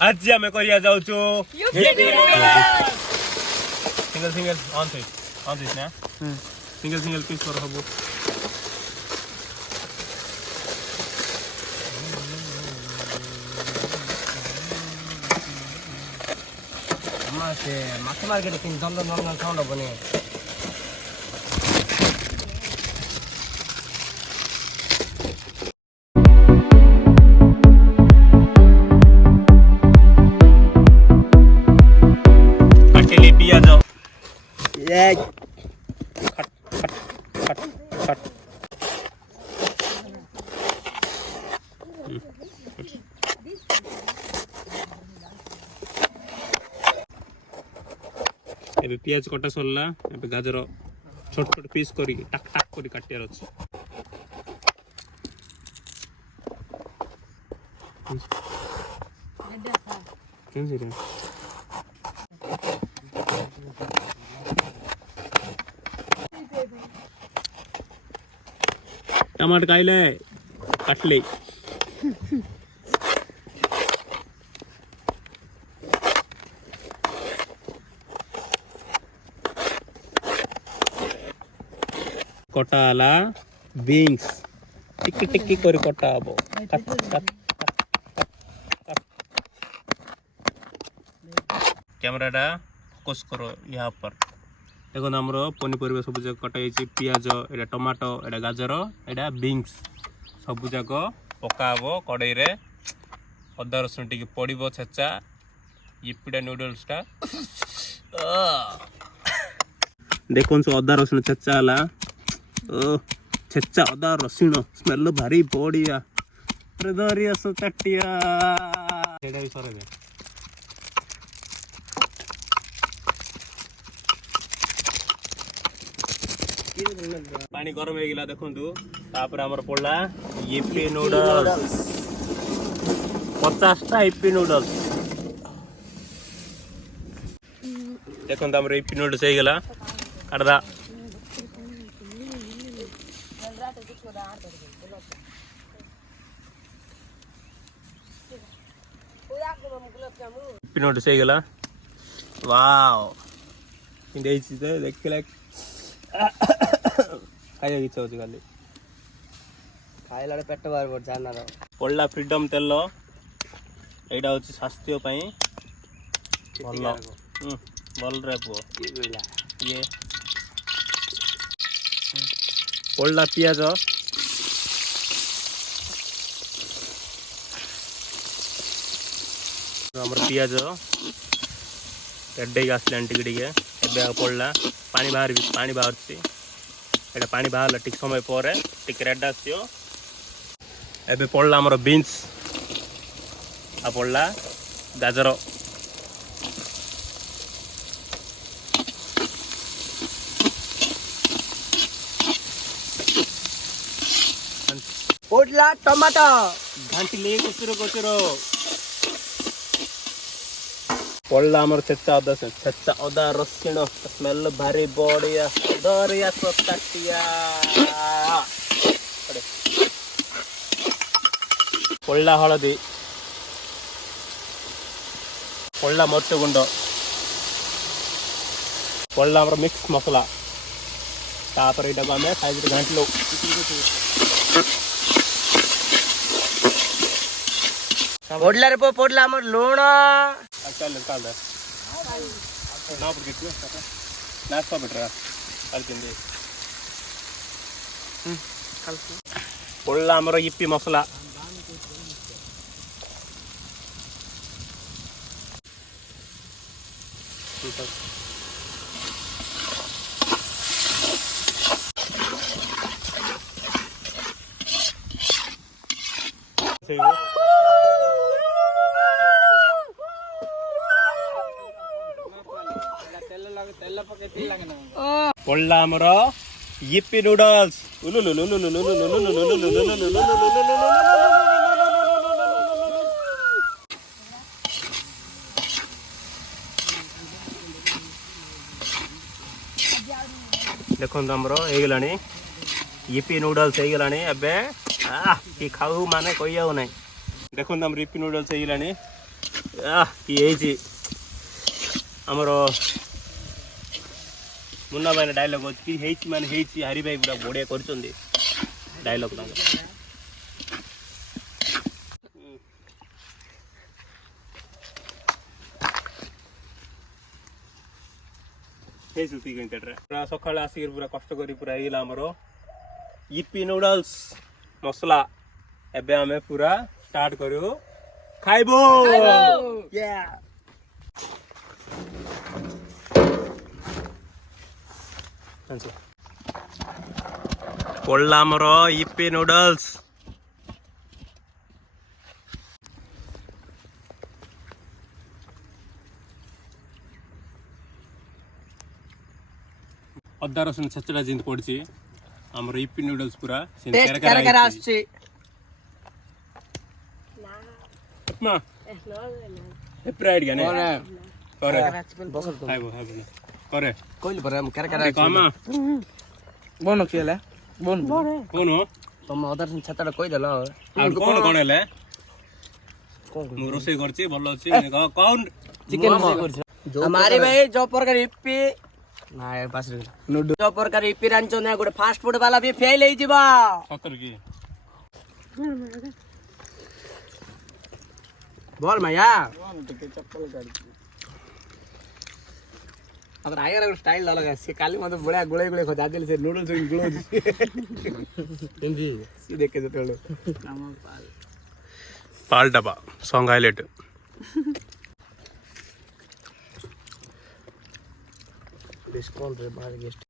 आज आम करिया जाउछु सिंगल सिंगल ऑन थिस ना सिंगल सिंगल पीस कर हबो से माछ मार्केट किन दल नल साउंड बने काटेली पियाज ये खट खट खट एबे पियाज कटा सरला एबे गाजर छोट छोट पीस करी टाक टाक करी काटियार अछि केन से रे टमाटर काइले काटले कटा आला बीन्स टिक्की टिक्की कर कटा हबो कट कट कैमराटा फोकस करो यहाँ पर देखो हमरो पनीपरिया सब जगह कटा होइछि पियाज एटा टमाटो एटा गाजर एटा बीन्स सब जगह पका हबो कड़ाई रे अदा रसुन टिके पड़िबो छेचा यिपिडा नूडल्स टा देखोन सो अदा रसुन छेचा हला ओ छेचा अदा रसुन स्मेल भारी बढ़िया अरे दरिया सो चटिया एटा भी सरे दे पानी गरम हो गला देखु तापर हमर पड़ला यिप्पी नूडल्स 50 टा यिप्पी नूडल्स देखो हमर यिप्पी नूडल्स हो गला काटदा यिप्पी नूडल्स हो गला वाओ इंडे चीज देख के लाइक खाया इच्छा होची खाली खाइला पेट बार पड़ जाना पड़ला फ्रीडम तेल एटा होची स्वास्थ्य पई भल भल रे पो ये पड़ला पियाज हमर पियाज रेड आसलान टिके टिके एबे पड़ला पानी बाहरची एटा पानी बाहरला टिक समय पर टिक रेड आसियो एबे पड़ला हमर बीन्स आ पड़ला गाजर पड़ला टमाटो घांटी ले कुचुरो पड़ला हमर छेचा अदा रसुण स्मेल भारी बढ़िया दरिया सताटिया पड़ला हलदी पड़ला मरच गुंड पड़ला हमर मिक्स मसला तापर एटा आमे साइज रे घांटलो पड़ला रे पड़ला हमर लूण चल निकाल दे ना पर कितने नाश्ता बिटरा अलकिंदे पड़ला हमर यिप्पी मसला पड़ला हमर यिप्पी नूडल्स देखो हमर हो गलानी यिप्पी नूडल्स हो गलानी एबे କି ଖାଉ ମାନେ କହିବାକୁ ନାହିଁ। ଦେଖନ୍ତୁ ଆମର ଇପି ନୁଡଲ୍ସ ହେଇଗଲାଣି। କି ହେଇଛି ଆମର ମୁନା ଭାଇର ଡାଇଲଗ ଅଛି, କି ହେଇଛି ମାନେ ହେଇଛି। ହାରି ଭାଇ ପୁରା ବଢିଆ କରିଛନ୍ତି ଡାଇଲଗ ତାଙ୍କର। ପୁରା ସକାଳେ ଆସିକି ପୁରା କଷ୍ଟ କରି ପୁରା ହେଇଗଲା ଆମର ଇପି ନୁଡଲ୍ସ ମସଲା। ଏବେ ଆମେ ପୁରା ଷ୍ଟାର୍ଟ କରିବୁ ଖାଇବୁ। ପଡିଲା ଆମର ଇପି ନୁଡଲ୍ସ। ଅଦା ରସୁଣ ଛେଚଡ଼ା ଯେମିତି ପଡିଛି ଆମର ଇପି ନୁଡଲ୍ସ ପୁରା ଆସୁଛି। କହିଲି ପରା ବନ କି ହେଲା ତମ ଅଦା ରସୁଣ ଛେଚାଟା କହିଦେଲ। କଣ ହେଲେ ମୁଁ ରୋଷେଇ କରିଛି ଭଲ ଅଛି। ମାରି ଭାଇ ଯୋଉ ପ୍ରକାର ଇପି ଯୋଉ ପ୍ରକାର ଇପି ରାନ୍ଧିଛନ୍ତି ଗୋଟେ ଫାଷ୍ଟ ଫୁଡ ବାଲା ବି ଫେଲ ହେଇଯିବ। ସତରେ କି बोल भैया अगर आएगा ना स्टाइल अलग है। काली मतलब बड़ा गुले गुले खा दिल से नूडल्स गुलो जी सी देख के तो लो पाल डब्बा सॉन्ग हाईलाइट डिस्काउंट रे बाहर गेस्ट